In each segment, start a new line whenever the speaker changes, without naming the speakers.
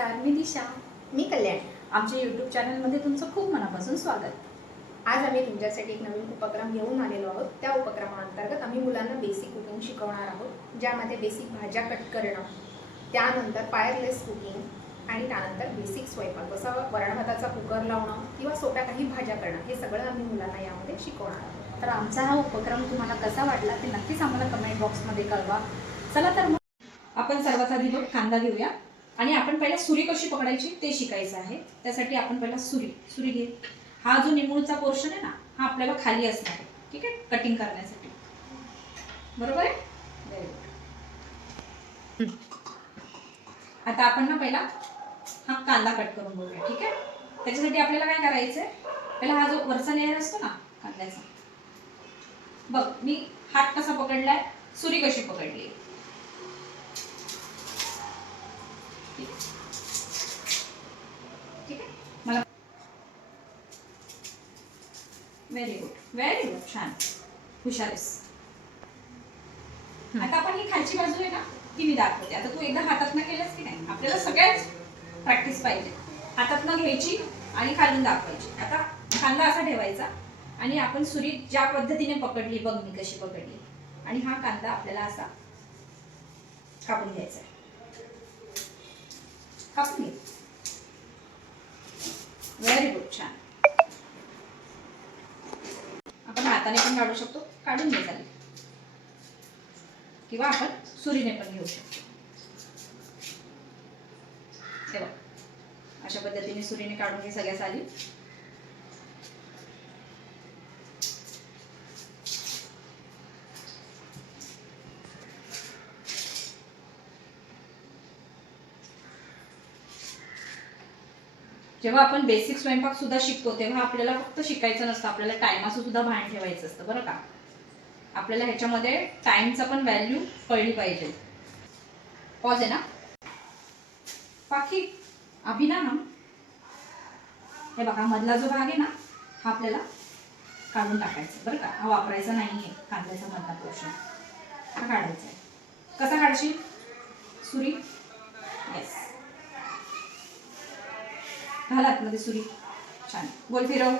नमस्कार मी दिशा.
मी कल्याण.
आमच्या यूट्यूब चॅनलमध्ये तुमचं खूप मनापासून स्वागत.
आज आम्ही तुमच्यासाठी एक नवीन उपक्रम घेऊन आलेलो आहोत. त्या उपक्रमाअंतर्गत आम्ही मुलांना बेसिक कुकिंग शिकवणार आहोत ज्यामध्ये बेसिक भाज्या कट करणं त्यानंतर फायरलेस कुकिंग आणि त्यानंतर बेसिक स्वयंपाक जसं वरण भाताचा कुकर लावणं किंवा सोप्या काही भाज्या करणं हे सगळं आम्ही मुलांना यामध्ये शिकवणार आहोत.
तर आमचा हा उपक्रम तुम्हाला कसा वाटला ते नक्कीच आम्हाला कमेंट बॉक्समध्ये कळवा. चला तर मग आपण सर्वात आधी कांदा घेऊया. आणि आपण पहिला सुरी कशी पकडायची ते शिकायचं आहे. त्यासाठी आपण पहिला सुरी सुरी घे. हा जो निमूळचा पोर्शन आहे ना हा आपल्याला खाली असणार आहे. ठीक आहे? कटिंग करण्यासाठी. बरोबर आहे? आता आपण ना पहिला हा कांदा कट करून बघूया. ठीक आहे? त्याच्यासाठी आपल्याला काय करायचं आहे पहिला हा जो वरचा लेअर असतो ना कांद्याचा. बघ मी हात कसा पकडलाय? सुरी कशी पकडली ठीक आहे? ठीक आहे मला व्हेरी गुड व्हेरी गुड छान. हुशार आता आपण ही खालची बाजू आहे ना ती मी दाखवते. आता तू एकदा हातातनं केलंस की नाही? आपल्याला सगळ्याच प्रॅक्टिस पाहिजे. हातातनं घ्यायची आणि खालून दाखवायची. आता कांदा असा ठेवायचा आणि आपण सुरी ज्या पद्धतीने पकडली बघ मी कशी पकडली. आणि हा कांदा आपल्याला असा कापून घ्यायचा कापून घे व्हेरी गुड छान. आपण हाताने पण काढू शकतो काढून घे चालेल किंवा आपण सुरीने पण घेऊ शकतो. तेव्हा अशा पद्धतीने सुरीने काढून घे सगळ्या साली. जेव्हा आपण बेसिक स्वयंपाक सुद्धा शिकतो तेव्हा आपल्याला फक्त शिकायचं नसतं. आपल्याला टायमाचं सुद्धा भान ठेवायचं असतं बरं का? आपल्याला ह्याच्यामध्ये टाइमचा पण व्हॅल्यू कळली पाहिजे. पॉज आहे ना? बाकी अभिना ना हे बघा मधला जो भाग आहे ना हा आपल्याला काढून टाकायचा बरं का? हा वापरायचा नाही आहे कांद्याचा मधला पोर्शन हा काढायचा आहे. कसा काढशील? सुरी? येस घाल आतमध्ये सुरी. छान. गोल फिरव.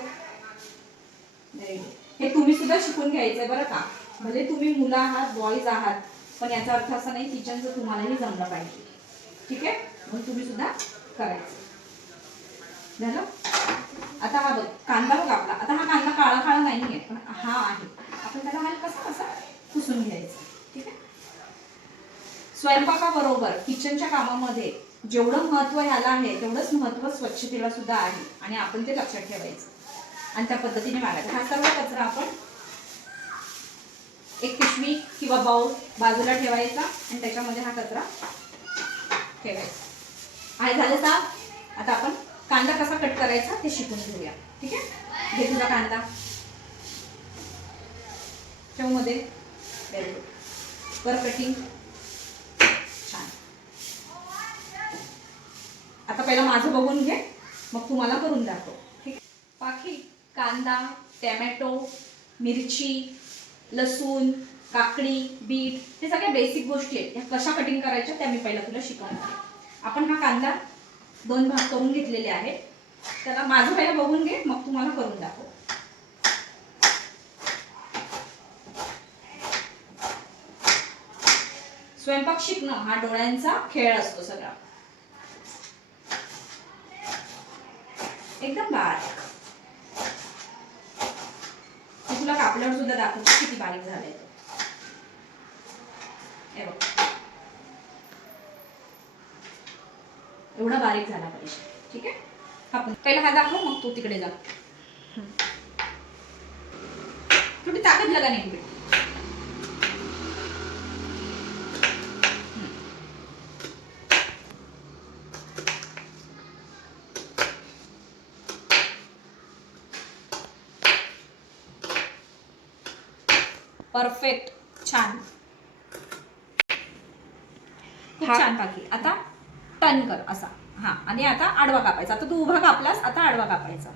हे तुम्ही सुद्धा शिकून घ्यायचंय बरं का? भले तुम्ही मुलं आहात बॉईज आहात पण याचा अर्थ असा नाही किचनचं तुम्हालाही जमलं पाहिजे. ठीक आहे? मग तुम्ही सुद्धा करायचं. झालं? आता हा बघ कांदा बघ आपला. आता हा कांदा काळा काळा नाही आहे पण हा आहे. आपण त्याला हाल कसा पुसून घ्यायचं. ठीक आहे? स्वयंपाकाबरोबर किचनच्या कामामध्ये जेवढं महत्त्व ह्याला आहे तेवढंच महत्त्व स्वच्छतेला सुद्धा आहे. आणि आपण ते लक्षात ठेवायचं. आणि त्या पद्धतीने मारायचं. हा सर्व कचरा आपण एक पिशवी किंवा बाऊल बाजूला ठेवायचा आणि त्याच्यामध्ये हा कचरा ठेवायचा. आहे झालं का आता आपण कांदा कसा कट करायचा ते शिकून घेऊया. ठीक आहे? घे तुझा कांदा. ठेवमध्ये. कटिंग आता पहिला माझं बघून घे मग तू मला करून दाखव. ठीक बाकी कांदा टॅमॅटो मिरची लसूण काकडी बीट हे सगळ्या बेसिक गोष्टी आहेत. ह्या कशा कटिंग करायच्या त्या मी पहिला तुला शिकवणार आपण हा कांदा दोन भाग करून घेतलेले आहेत. त्याला माझं पहिला बघून घे मग तुम्हाला करून दाखव. स्वयंपाक शिकणं हा डोळ्यांचा खेळ असतो सगळा. एकदम बारीक. मी तुला कापल्यावर सुद्धा दाखवते किती बारीक झालंय. हे बघ. एवढा बारीक झाला पाहिजे. ठीक आहे? आपण पहिला हा दाखव मग तू तिकडे जा. थोडी ताकद लगा नाही परफेक्ट छान. खूप छान बाकी. आता टर्न कर असा. हा आणि आता आडवा कापायचा. आता तू उभा कापलास आता आडवा कापायचा.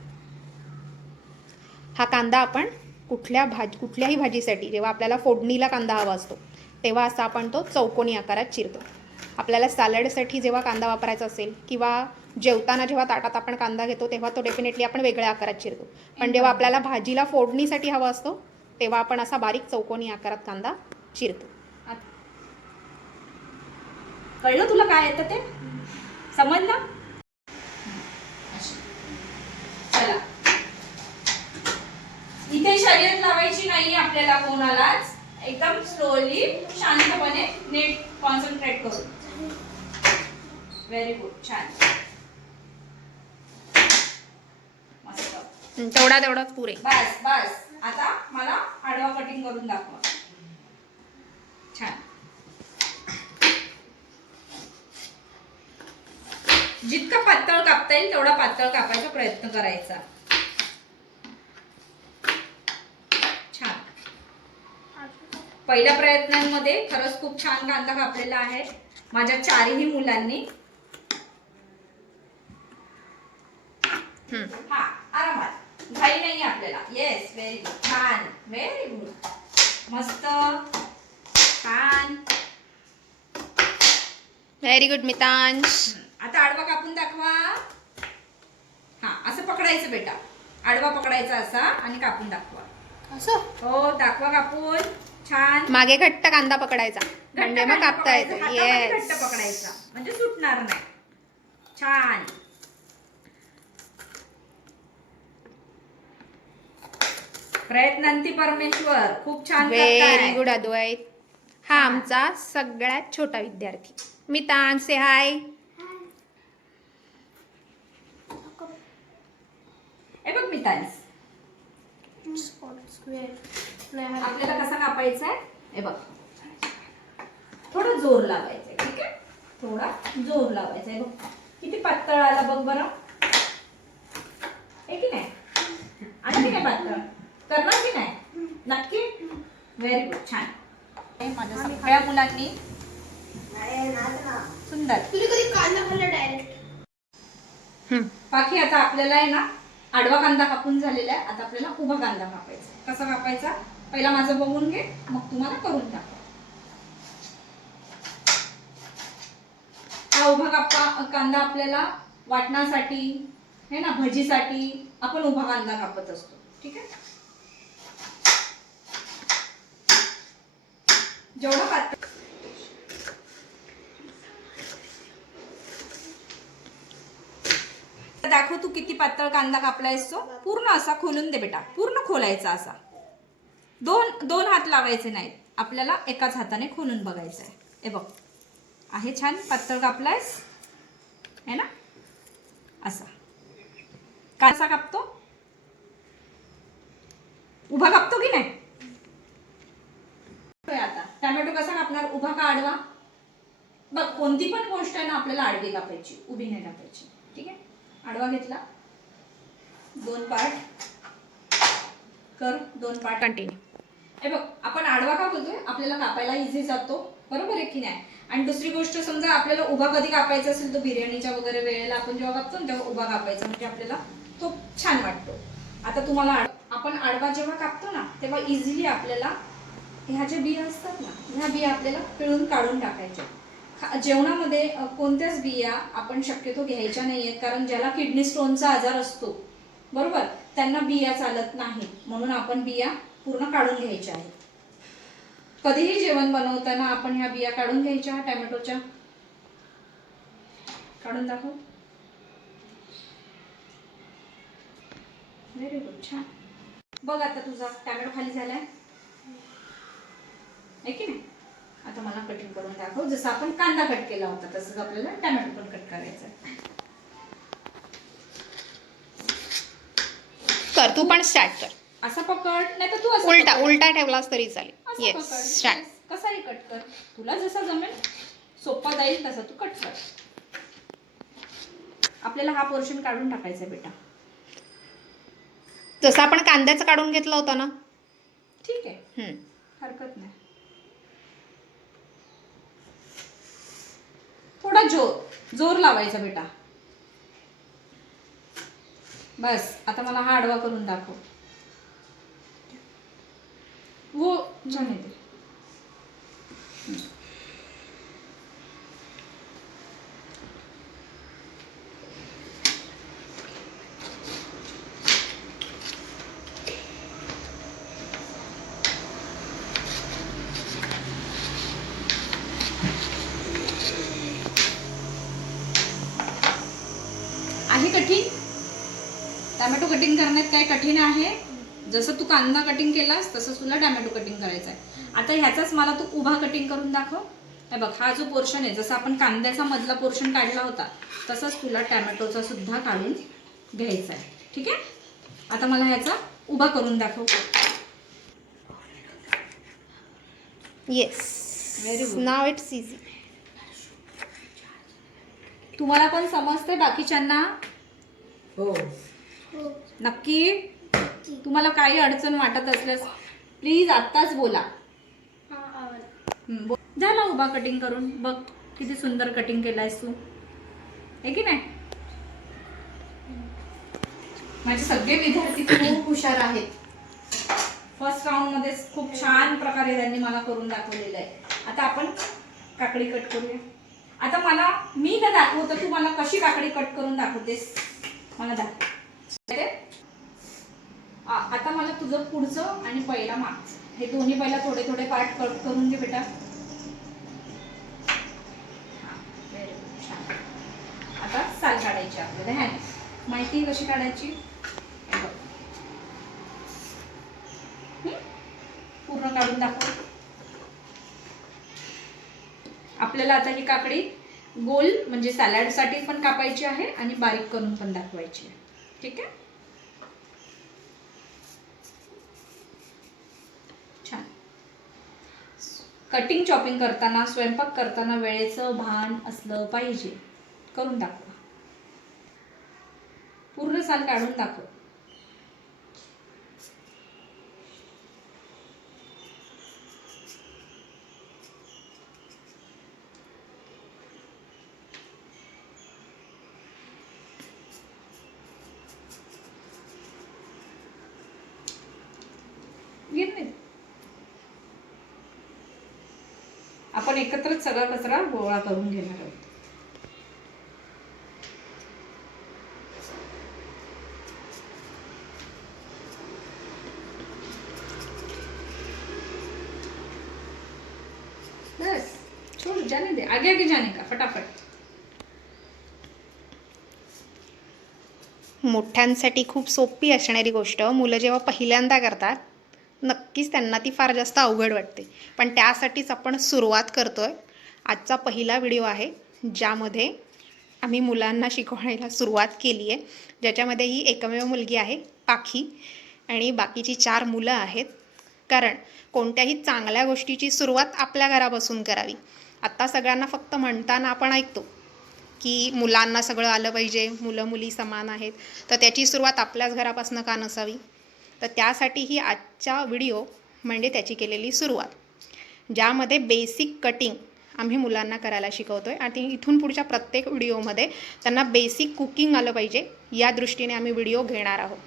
हा कांदा आपण कुठल्या भाज कुठल्याही भाजीसाठी जेव्हा आपल्याला फोडणीला कांदा हवा असतो तेव्हा असा आपण तो चौकोनी आकारात चिरतो. आपल्याला सॅलडसाठी जेव्हा कांदा वापरायचा असेल किंवा जेवताना जेव्हा ताटात आपण कांदा घेतो तेव्हा तो डेफिनेटली आपण वेगळ्या आकारात चिरतो. पण जेव्हा आपल्याला भाजीला फोडणीसाठी हवा असतो तेव्हा आपण असा बारीक चौकोनी आकारात कांदा चिरतो.
कळलं तुला काय येतं ते? समजलं? चला. इथे शर्यत लावायची नाही आपल्याला कोणालाच. एकदम स्लोली शांतपणे नीट कॉन्सन्ट्रेट करू. व्हेरी गुड छान. मस्त.
तेवढा तेवढाच पुरे.
बस बस आता मला आडवा कटिंग करून दाखवा छान जितका पातळ कापता येईल तेवढा पातळ कापायचा प्रयत्न करायचा. छान. पहिल्या प्रयत्नांमध्ये खरंच खूप छान कांदा कापलेला आहे. माझ्या चारही मुलांनी.
हं.
हा आरामात. घाई नाही आपल्याला. येस व्हेरी गुड छान. व्हेरी गुड मस्त. छान.
Very good Mitansh.
आता आडवा कापून दाखवा. हा असं पकडायचं बेटा. आडवा पकडायचा असा आणि कापून दाखवा.
असं?
हो दाखवा कापून. छान.
मागे घट्ट कांदा पकडायचा. म्हणजे मग कापता येतं.
हातामध्ये घट्ट
येस
पकडायचा. म्हणजे सुटणार नाही. छान. प्रयत्नांती परमेश्वर. खूप छान
व्हेरी
करताय.
गुड अद्वैत हा आमचा सगळ्यात छोटा विद्यार्थी. मितांश से हाय
हे मितांस आपल्याला कसा कापायचा आहे? हे बघ. थोडा जोर लावायचा आहे ठीक आहे? थोडा जोर लावायचा आहे. बघ. किती पातळ आला बघ बरं. आहे की नाही? आला की नाही पातळ? करणार की नाही? नक्की? व्हेरी गुड छान. हे माझ्या सगळ्या मुलांनी सुंदर.
तुझी कधी कांदा खाल्ला डायरेक्ट
बाकी आता आपल्याला आहे ना आडवा कांदा कापून झालेला आहे. आता आपल्याला उभा कांदा कापायचा कसा कापायचा? पहिला माझं बघून घे मग तुम्हाला करून टाका हा उभा कापा कांदा आपल्याला वाटण्यासाठी है ना भजीसाठी आपण उभा कांदा कापत असतो. ठीक आहे? जेवढा पात्र दाखव तू किती पातळ कांदा कापलायस तो. पूर्ण असा खोलून दे बेटा. पूर्ण खोलायचा असा. दोन दोन हात लावायचे नाहीत. आपल्याला एकाच हाताने खोलून बघायचं आहे. हे बघ. आहे छान. पातळ कापलायस. है ना? असा. कसा कापतो? उभा कापतो की नाही? होय आता. टॅमॅटो कसा कापणार? उभा का आडवा? बघ कोणती पण गोष्ट आहे ना आपल्याला आडवी कापायची. उभी नाही कापायची. ठीक आहे? आडवा घेतला. दोन पार्ट कर दोन पार्ट
कंटिन्यू
हे बघ आपण आडवा का बोलतोय? आपल्याला कापायला इझी जातो. बरोबर आहे की नाही? आणि दुसरी गोष्ट समजा आपल्याला उभा कधी कापायचा असेल तर बिर्याणीच्या वगैरे वेळेला आपण जेव्हा कापतो ना तेव्हा उभा कापायचा. म्हणजे आपल्याला तो छान वाटतो. आता तुम्हाला आपण आडवा जेव्हा कापतो ना तेव्हा इझिली आपल्याला ह्या ज्या बिया असतात ना ह्या बिया आपल्याला पिळून काढून टाकायच्या. जेवणामध्ये कोणत्याच बिया आपण शक्यतो घ्यायच्या नाही आहेत कारण ज्याला किडनी स्टोनचा आजार असतो बरोबर? त्यांना बिया चालत नाही म्हणून आपण बिया पूर्ण काढून घ्यायच्या आहेत. कधीही जेवण बनवताना आपण ह्या बिया काढून घ्यायच्या टॅमॅटोच्या? काढून दाखव. व्हेरी गुड छान. बघ आता तुझा टॅमॅटो खाली झालाय. आहे की नाही? आता मला कटिंग करून दाखव जसं आपण कांदा कट केला होता तसंच आपल्याला टॅमॅटो पण कट करायचा.
कर तू पण स्टार्ट कर
असा पकड नाही तर तू असं
उलटा
पकड.
उलटा ठेवलास तरी चालेल
असं
येस
पकड.
Start
Yes. कसाही कट कर तुला जसा जमेल सोपा जाईल तसा तू कट कर आपल्याला हा पोर्शन काढून टाकायचा बेटा
जसं आपण कांद्याचं काढून घेतलं होतं ना
ठीक आहे
हम्म.
हरकत नाही थोडा जोर जोर लावायचा बेटा. बस आता मला हा आडवा करून दाखव. वो जाने आहे कठीण? टॅमॅटो कटिंग करण्यात काय कठीण आहे? जसं तू कांदा कटिंग केलास तसं तुला टॅमॅटो कटिंग करायचा आहे आता ह्याचाच मला तू उभा कटिंग करून दाखव. हे बघ हा जो पोर्शन आहे जसं आपण कांद्याचा मधला पोर्शन काढला होता तसंच तुला टॅमॅटोचा सुद्धा काढून घ्यायचा आहे ठीक आहे? आता मला ह्याचा उभा करून दाखव.
Yes
good.
नाव इट्स इझी
तुम्हाला पण समजते बाकीच्यांना?
हो.
हो.
नक्की? तुम्हाला काही अडचण वाटत असल्यास प्लीज आत्ताच बोला.
हा
हं. झाला उभा कटिंग करून. बघ किती सुंदर कटिंग केलायस तू. आहे की नाही? माझे सगळे विद्यार्थी खूप हुशार आहेत. फर्स्ट राऊंडमध्ये खूप छान प्रकारे त्यांनी मला करून दाखवलेलं आहे. आता आपण काकडी कट करूया. आता मला मी का दाखवतो तू मला कशी काकडी कट करून दाखवतेस? मला दाखव. आता मला तुझं पुढचं आणि पहिला मागचं हे दोन्ही पहिला थोडे थोडे पार्ट कट करून घे बेटा. आता साल काढायची आपल्याला हॅन माहिती कशी काढायची? पूर्ण काढून दाखव. आपल्याला आता ही काकडी गोल म्हणजे सॅलडसाठी पण कापायची आहे आणि बारीक करून पण दाखवायची आहे. ठीक आहे? छान. कटिंग चॉपिंग करताना स्वयंपाक करताना वेळेचं भान असलं पाहिजे. करून दाखवा. पूर्ण साल काढून दाखव. आपण एकत्रच सगळा कचरा गोळा करून घेणार आहोत. बस छोड़ जाने दे. आगे आगे जाने का फटाफट.
मोठ्यांसाठी खूप सोपी असणारी गोष्ट मुलं जेव्हा पहिल्यांदा करतात नक्कीच त्यांना ती फार जास्त अवघड वाटते. पण त्यासाठीच आपण सुरुवात करतो आहे आजचा पहिला व्हिडिओ आहे ज्यामध्ये आम्ही मुलांना शिकवायला सुरुवात केली आहे. ज्याच्यामध्ये ही एकमेव मुलगी आहे पाखी. आणि बाकीची चार मुलं आहेत. कारण कोणत्याही चांगल्या गोष्टीची सुरुवात आपल्या घरापासून करावी. आत्ता सगळ्यांना फक्त म्हणताना आपण ऐकतो की मुलांना सगळं आलं पाहिजे मुलं मुली समान आहेत. तर त्याची सुरुवात आपल्याच घरापासून का नसावी? तर त्यासाठी ही आजचा व्हिडिओ म्हणजे त्याची केलेली सुरुवात ज्यामध्ये बेसिक कटिंग आम्ही मुलांना करायला शिकवतो आहे आणि इथून पुढच्या प्रत्येक व्हिडिओमध्ये त्यांना बेसिक कुकिंग आलं पाहिजे या दृष्टीने आम्ही व्हिडिओ घेणार आहोत.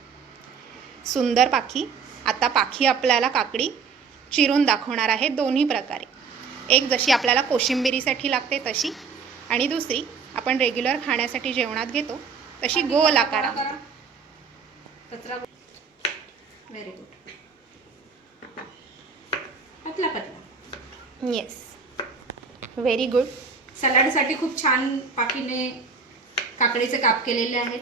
सुंदर पाखी आता पाखी आपल्याला काकडी चिरून दाखवणार आहे दोन्ही प्रकारे. एक जशी आपल्याला कोशिंबिरीसाठी लागते तशी आणि दुसरी आपण रेग्युलर खाण्यासाठी जेवणात घेतो तशी गोल आकार
कचरा व्हेरी गुड पतला पतला
येस व्हेरी गुड
सॅलडसाठी खूप छान पाकीने काकडीचे काप केलेले आहेत.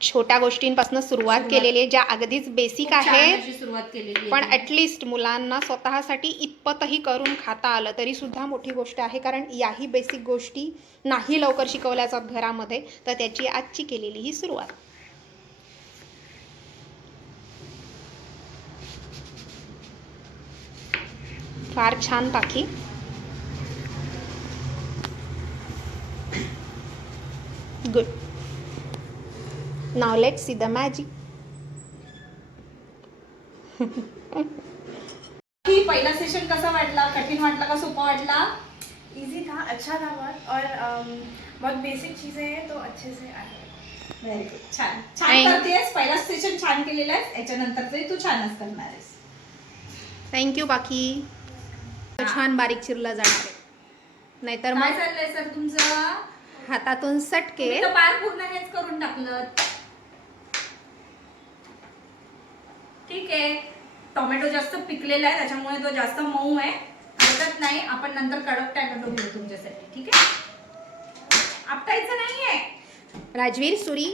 छोट्या गोष्टींपासून सुरुवात. केलेली आहे ज्या अगदीच बेसिक
आहे.
पण. ॲटलिस्ट मुलांना स्वतःसाठी इतपतही करून खाता आलं तरी सुद्धा मोठी गोष्ट आहे कारण याही बेसिक गोष्टी नाही लवकर शिकवल्या जात घरामध्ये तर त्याची आजची केलेली ही सुरुवात. फार छान पाखी. गुड नाव लेट सी द मॅजिक
पहिला सेशन कसा वाटला? कठीण वाटला का सोपा वाटला?
इजी था अच्छा था बहुत और बहुत बेसिक चीज़ें हैं तो अच्छे से आ गए
व्हेरी गुड छान छान करतेस. पहिला सेशन छान केलेला आहे याच्यानंतरचंही तू छानच करणार आहेस
थँक्यू बाकी छान बारीक चिरला जाणार आहे. नाहीतर
काय
मग
चाललंय सर तुमचं?
हातातून सटके.
तर पार पूर्ण हेच करून टाकलं. ठीक आहे. टोमॅटो जास्त पिकलेला आहे त्याच्यामुळे तो जास्त मऊ आहे. हरकत नाही. आपण नंतर कडक टॅमॅटो घेऊ तुमच्यासाठी. ठीक आहे? आपटायचं नाहीये.
राजवीर सुरी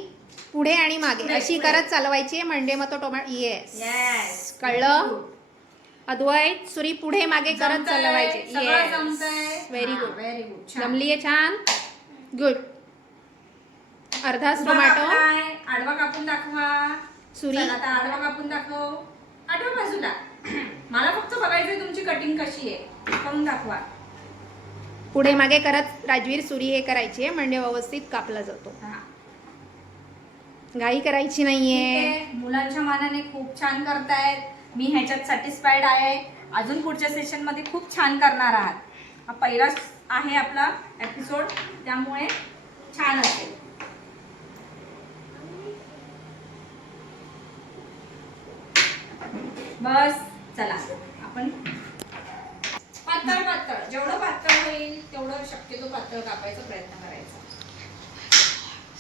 पुढे आणि मागे. अशी
पुढे.
करत चालवायची म्हणजे मग तो टोमॅटो येस
येस
कळलं? अद्वैत सुरी पुढे मागे करत चालवायचे. व्हेरी गुड
व्हेरी गुड
जमलीये छान. गुड अर्धाच टोमॅटो
आडवा कापून दाखवा.
सुरी.
आता आडवा कापून दाखव. आडवा बाजूला. मला फक्त बघायचंय तुमची कटिंग कशी आहे. करून दाखवा.
पुढे मागे करत राजवीर सुरी हे करायची आहे म्हणजे व्यवस्थित कापला जातो.
हा.
घाई करायची नाहीये.
मुलांच्या मानाने खूप छान करतायत. मी ह्याच्यात सॅटिस्फाईड आहे. अजून पुढच्या सेशनमध्ये खूप छान करणार आहात. हा पहिलाच आहे आपला एपिसोड त्यामुळे छान असेल. बस चला. आपण पातळ पातळ. जेवढं पातळ होईल तेवढं शक्यतो पातळ कापायचा प्रयत्न करायचा.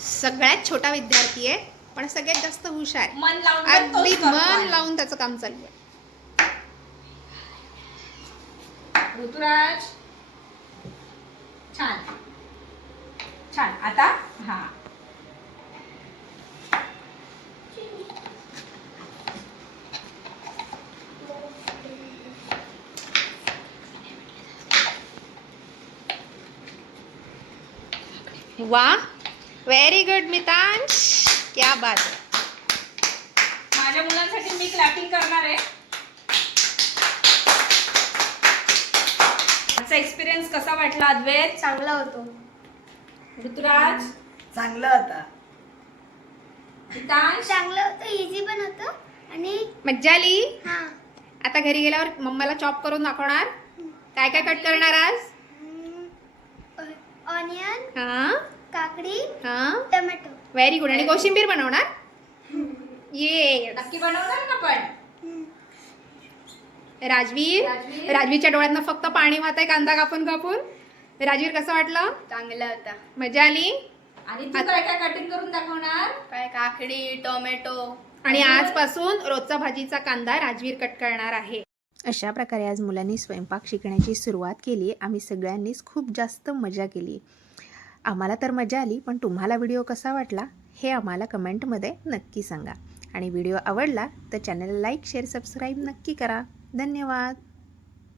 सगळ्यात छोटा विद्यार्थी आहे. पण सगळ्यात जास्त हुशार.
मन लावून
अगदी मन. लावून त्याचं काम चालू आहे.
ऋतुराज. छान. छान. आता? हा.
वा. Very good Mitansh. क्या बात आहे.
माझ्या मुलांसाठी मी क्लॅपिंग करणार आहे. आजचा एक्सपिरियन्स कसा वाटला अद्वैत?
चांगला होतो.
ऋतुराज?
चांगलं होता.
हितांश
चांगलं होतं इझी पण होतं. आणि
मज्जा आली
हा.
आता घरी गेल्यावर मम्माला चॉप करून दाखवणार? काय काय कट करणार आज?
ऑनियन
हा?
काकडी
हा?
टोमॅटो.
व्हेरी गुड आणि कोशिंबीर बनवणार? ये
नक्की बनवणार का पण?
राजवीर?
राजवीर?
राजवीरच्या डोळ्यातनं फक्त पाणी वाहत आहे कांदा कापून कापून. राजवीर कसं वाटलं?
चांगला होता.
मजा आली?
आणि तू काय काय कटिंग करून दाखवणार?
काय काकडी टोमॅटो.
आणि आजपासून रोजचा भाजीचा कांदा राजवीर कट करणार आहे. अशा प्रकारे आज मुलांनी स्वयंपाक शिकण्याची सुरुवात केली. आम्ही सगळ्यांनीच खूप जास्त मजा केली. आम्हाला तर मजा आली पण तुम्हाला व्हिडिओ कसा वाटला हे आम्हाला कमेंटमध्ये नक्की सांगा. आणि व्हिडिओ आवडला तर चॅनलला लाईक शेअर सबस्क्राईब नक्की करा. धन्यवाद.